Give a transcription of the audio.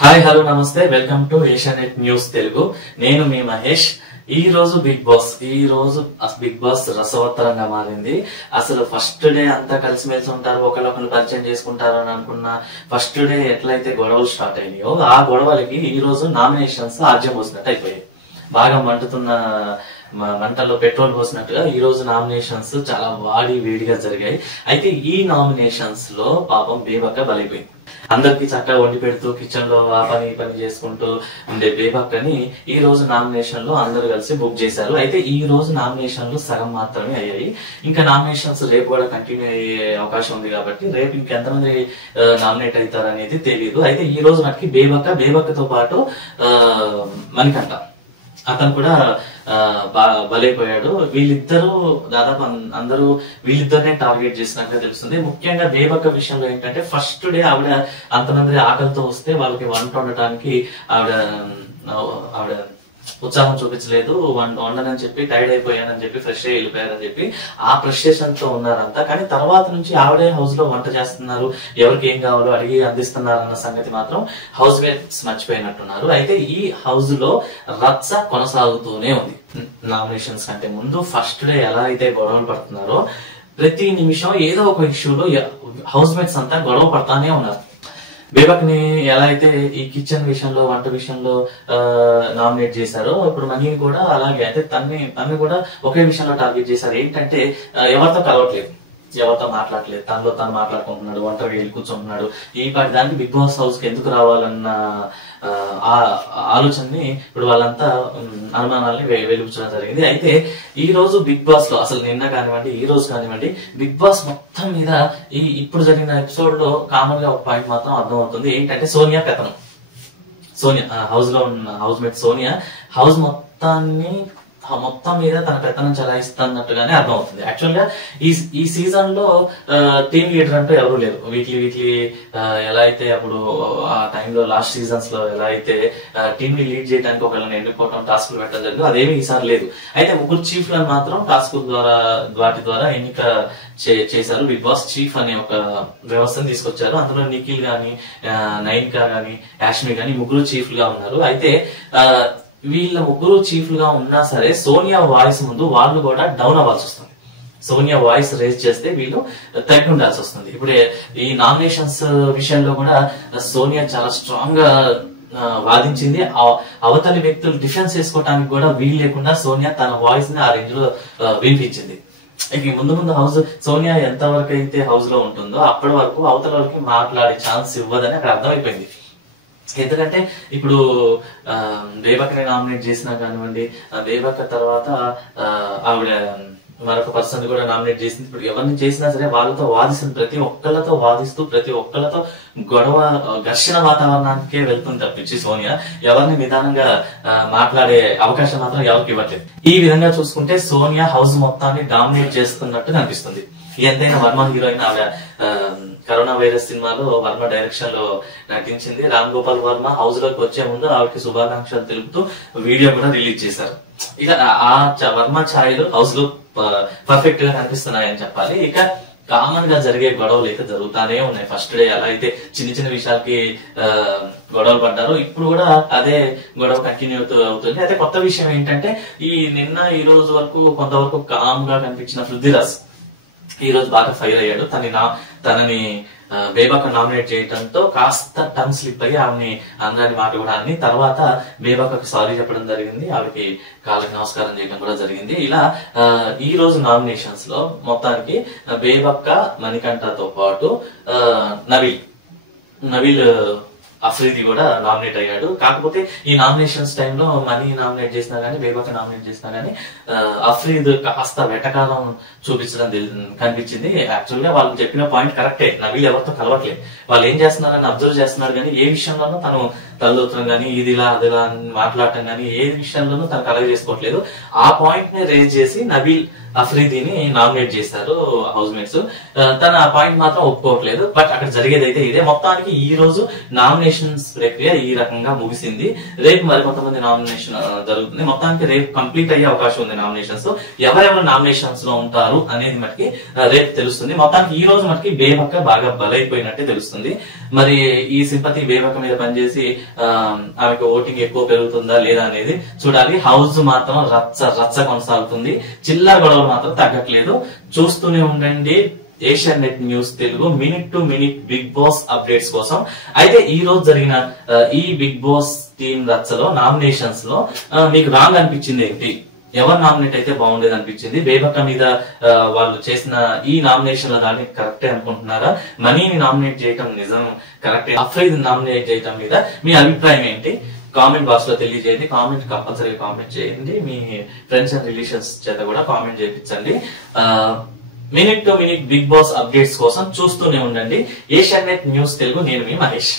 Hi hello నమస్తే welcome to Asianet news Telugu. నేను మీ మహేష్. ఈ రోజు బిగ్ బాస్ రసవత్తరంగా మారింది. అసలు ఫస్ట్ డే అంతా కలిసిమెలిసి ఉంటారు, ఒకరికొకరు పరిచయం చేసుకుంటారు అని అనుకున్న ఫస్ట్ డే ఎట్లయితే గొడవలు స్టార్ట్ అయినాయో ఆ గొడవలకి ఈ రోజు నామినేషన్స్ ఆజ్యం పోసినట్టు అయిపోయాయి. బాగా మంటలో పెట్రోల్ పోసినట్టుగా ఈ రోజు నామినేషన్స్ చాలా వేడిగా జరిగాయి. అయితే ఈ నామినేషన్స్ లో పాపం బేబక్క బలైపోయింది. అందరికి చక్కగా వండి పెడుతూ కిచెన్ లో ఆ పని చేసుకుంటూ ఉండే బేబక్కని ఈ రోజు నామినేషన్ లో అందరూ కలిసి బుక్ చేశారు. అయితే ఈ రోజు నామినేషన్లు సగం మాత్రమే అయ్యాయి. ఇంకా నామినేషన్స్ రేపు కూడా కంటిన్యూ అయ్యే అవకాశం ఉంది కాబట్టి రేపు ఇంకెంతమంది నామినేట్ అవుతారు అనేది తెలియదు. అయితే ఈ రోజు మనకి బేబక్కతో పాటు మణికంఠ అతను కూడా బలైపోయాడు. వీళ్ళిద్దరూ దాదాపు అందరూ వీళ్ళిద్దరినే టార్గెట్ చేసినట్టుగా తెలుస్తుంది. ముఖ్యంగా బేబక్క విషయంలో ఏంటంటే ఫస్ట్ డే ఆవిడ అంతమంది ఆకలితో వస్తే వాళ్ళకి వంట వండటానికి ఆవిడ ఉత్సాహం చూపించలేదు. వండనని చెప్పి టైర్డ్ అయిపోయానని చెప్పి ఫ్రెష్ అయ్యి వెళ్ళిపోయారని చెప్పి ఆ ఫ్రస్ట్రేషన్ తో ఉన్నారంతా. కానీ తర్వాత నుంచి ఆవిడే హౌస్ లో వంట చేస్తున్నారు, ఎవరికి ఏం కావాలో అడిగి అందిస్తున్నారు అన్న సంగతి మాత్రం హౌస్ మేట్స్ మర్చిపోయినట్టున్నారు. అయితే ఈ హౌస్ లో రచ్చ కొనసాగుతూనే ఉంది. నామినేషన్స్ కంటే ముందు ఫస్ట్ డే ఎలా అయితే గొడవలు పడుతున్నారో ప్రతి నిమిషం ఏదో ఒక ఇష్యూలో హౌస్ మేట్స్ అంతా గొడవ పడతానే ఉన్నారు. బేబక్ని ఎలా అయితే ఈ కిచెన్ విషయంలో వంట విషయంలో నామినేట్ చేశారో ఇప్పుడు మనీని కూడా అలాగే. అయితే తన్ని కూడా ఒకే విషయంలో టార్గెట్ చేశారు. ఏంటంటే ఎవరితో కలవట్లేదు, ఎవరితో మాట్లాడలేదు, తనలో తను మాట్లాడుకుంటున్నాడు, ఒంటరిగా వెళ్ళి కూర్చుంటున్నాడు. ఈ పాటి దానికి బిగ్ బాస్ హౌస్ కి ఎందుకు రావాలన్న ఆలోచనని ఇప్పుడు వాళ్ళంతా అనుమానాలని వెలుగుచడం జరిగింది. అయితే ఈ రోజు బిగ్ బాస్ లో అసలు నిన్న కానివ్వండి ఈ రోజు కానివ్వండి బిగ్ బాస్ మొత్తం మీద ఇప్పుడు జరిగిన ఎపిసోడ్ లో కామన్ గా ఒక పాయింట్ మాత్రం అర్థం అవుతుంది. ఏంటంటే సోనియా పెత్తనం. హౌస్ లో ఉన్న హౌస్ మేట్ సోనియా హౌస్ మొత్తం మీద తన పెత్తనం చలాయిస్తున్నట్టుగానే అర్థం అవుతుంది. యాక్చువల్ గా ఈ సీజన్ లో టీమ్ లీడర్ అంటూ ఎవరు లేరు. వీక్లీ ఎలా అయితే అప్పుడు ఆ టైంలో లాస్ట్ సీజన్స్ లో ఎలా అయితే టీమ్ ని లీడ్ చేయడానికి ఒకళ్ళని ఎన్నుకోవడం టాస్క్లు పెట్టడం జరిగింది, అదేమి ఈసారి లేదు. అయితే ముగ్గురు చీఫ్ లను మాత్రం టాస్క్ వాటి ద్వారా ఎన్నిక చేశారు. బిగ్ బాస్ చీఫ్ అనే ఒక వ్యవస్థను తీసుకొచ్చారు. అందులో నిఖిల్ గాని నైన్కా గాని యాష్మి గాని ముగ్గురు చీఫ్ గా ఉన్నారు. అయితే వీళ్ళ ముగ్గురు చీఫ్లుగా ఉన్నా సరే సోనియా వాయిస్ ముందు వాళ్ళు కూడా డౌన్ అవ్వాల్సి వస్తుంది. సోనియా వాయిస్ రేజ్ చేస్తే వీళ్ళు తగ్గి ఉండాల్సి వస్తుంది. ఇప్పుడు ఈ నామినేషన్స్ విషయంలో కూడా సోనియా చాలా స్ట్రాంగ్ గా వాదించింది. అవతలి వ్యక్తులు డిఫెన్స్ చేసుకోవడానికి కూడా వీలు లేకుండా సోనియా తన వాయిస్ ని ఆ రేంజ్ లో వినిపించింది. ముందు హౌస్ సోనియా ఎంత వరకు అయితే హౌస్ లో ఉంటుందో అప్పటి వరకు అవతల వరకు మాట్లాడే ఛాన్స్ ఇవ్వదని అక్కడ అర్థమైపోయింది. ఎందుకంటే ఇప్పుడు బేబక్కని నామినేట్ చేసినా కానివ్వండి, బేబక్క తర్వాత ఆవిడ మరొక పర్సన్ కూడా నామినేట్ చేసింది. ఇప్పుడు ఎవరిని చేసినా సరే వాళ్ళతో వాదిస్తుంది, ప్రతి ఒక్కళ్ళతో వాదిస్తూ ప్రతి ఒక్కళ్ళతో ఘర్షణ వాతావరణానికే వెళ్తుంది తప్పించి సోనియా ఎవరిని నిదానంగా మాట్లాడే అవకాశం మాత్రం ఎవరికి ఇవ్వట్లేదు. ఈ విధంగా చూసుకుంటే సోనియా హౌస్ మొత్తాన్ని డామినేట్ చేస్తున్నట్టు కనిపిస్తుంది. ఎంతైనా వర్మ హీరోయిన్ ఆవిడ కరోనా వైరస్ సినిమాలో వర్మ డైరెక్షన్ లో నటించింది. రామ్ గోపాల్ వర్మ హౌస్ లోకి వచ్చే ముందు ఆవిడకి శుభాకాంక్షలు తెలుపుతూ వీడియో కూడా రిలీజ్ చేశారు. ఇక ఆ వర్మ ఛాయలు హౌస్ లో పర్ఫెక్ట్ గా కనిపిస్తున్నాయని చెప్పాలి. ఇక కామన్ గా జరిగే గొడవలు అయితే జరుగుతానే ఉన్నాయి. ఫస్ట్ డే ఎలా అయితే చిన్న విషయాలకి గొడవలు పడ్డారో ఇప్పుడు కూడా అదే గొడవ కంటిన్యూ అవుతుంది. అయితే కొత్త విషయం ఏంటంటే ఈ రోజు వరకు కొంతవరకు కామ్ గా కనిపించిన పృథ్వీరాజ్ ఈ రోజు బాగా ఫైర్ అయ్యాడు. తనని బేబక్క నామినేట్ చేయడంతో కాస్త టంగ్ స్లిప్ అయ్యి ఆమెని అందరిని మాట కూడా అన్ని తర్వాత బేబక్కకు సారీ చెప్పడం జరిగింది. ఆవిడకి కాళ్ళకి నమస్కారం చేయడం కూడా జరిగింది. ఇలా ఈ రోజు నామినేషన్స్ లో మొత్తానికి బేబక్క మణికంఠతో పాటు నవీల్ అఫ్రీది కూడా నామినేట్ అయ్యాడు. కాకపోతే ఈ నామినేషన్స్ టైంలో మనీ నామినేట్ చేసినా గానీ బేబక్క నామినేట్ చేసినా గానీ అఫ్రీద్ కాస్త వెటకాలం చూపించడం కనిపించింది. యాక్చువల్ గా వాళ్ళు చెప్పిన పాయింట్ కరెక్టే, నవీల్ ఎవరితో కలవట్లేదు, వాళ్ళు ఏం చేస్తున్నారని అబ్జర్వ్ చేస్తున్నారు. కానీ ఏ విషయంలోనూ తను తల్లుతనం గానీ ఇదిలా అదిలా మాట్లాడటం గానీ ఏ విషయంలోనూ తను కలగ చేసుకోవట్లేదు. ఆ పాయింట్ ని రేజ్ చేసి నవీల్ అఫ్రీదీని నామినేట్ చేశారు హౌస్ మేట్స్. తన పాయింట్ మాత్రం ఒప్పుకోవట్లేదు. బట్ అక్కడ జరిగేది అయితే ఇదే. మొత్తానికి ఈ రోజు నామినేషన్స్ ప్రక్రియ ఈ రకంగా ముగిసింది. రేపు మరి కొంతమంది నామినేషన్ జరుగుతుంది. మొత్తానికి రేపు కంప్లీట్ అయ్యే అవకాశం ఉంది నామినేషన్స్. ఎవరెవరు నామినేషన్స్ లో ఉంటారు అనేది మనకి రేపు తెలుస్తుంది. మొత్తానికి ఈ రోజు మనకి బేబక్క బాగా బలైపోయినట్టే తెలుస్తుంది. మరి ఈ సింపతి బేబక్క మీద పనిచేసి ఆమెకు ఓటింగ్ ఎక్కువ పెరుగుతుందా లేదా అనేది చూడాలి. హౌస్ మాత్రం రచ్చ కొనసాగుతుంది. చిల్లర గొడవలు మాత్రం తగ్గట్లేదు. చూస్తూనే ఉండండి Asianet news Telugu minute to minute Bigg Boss updates కోసం. అయితే ఈ రోజు జరిగిన ఈ బిగ్ బాస్ టీమ్ రచ్చలో నామినేషన్స్ లో మీకు రాంగ్ అనిపించింది ఏంటి? ఎవరు నామినేట్ అయితే బాగుండేది అనిపించింది? బేబక్క మీద వాళ్ళు చేసిన ఈ నామినేషన్ లో దాన్ని కరెక్టే అనుకుంటున్నారా? మనీని నామినేట్ చేయటం నిజం కరెక్టే? అఫ్రీద్ నామినేట్ చేయటం మీద మీ అభిప్రాయం ఏంటి? కామెంట్ బాక్స్ లో తెలియజేయండి. కామెంట్ కంపల్సరీగా కామెంట్ చేయండి. మీ ఫ్రెండ్స్ అండ్ రిలేషన్స్ చేత కూడా కామెంట్ చేయించండి. Minute to minute Bigg Boss updates కోసం చూస్తూనే ఉండండి ఏషియన్ నెట్ న్యూస్ తెలుగు. నేను మీ మహేష్.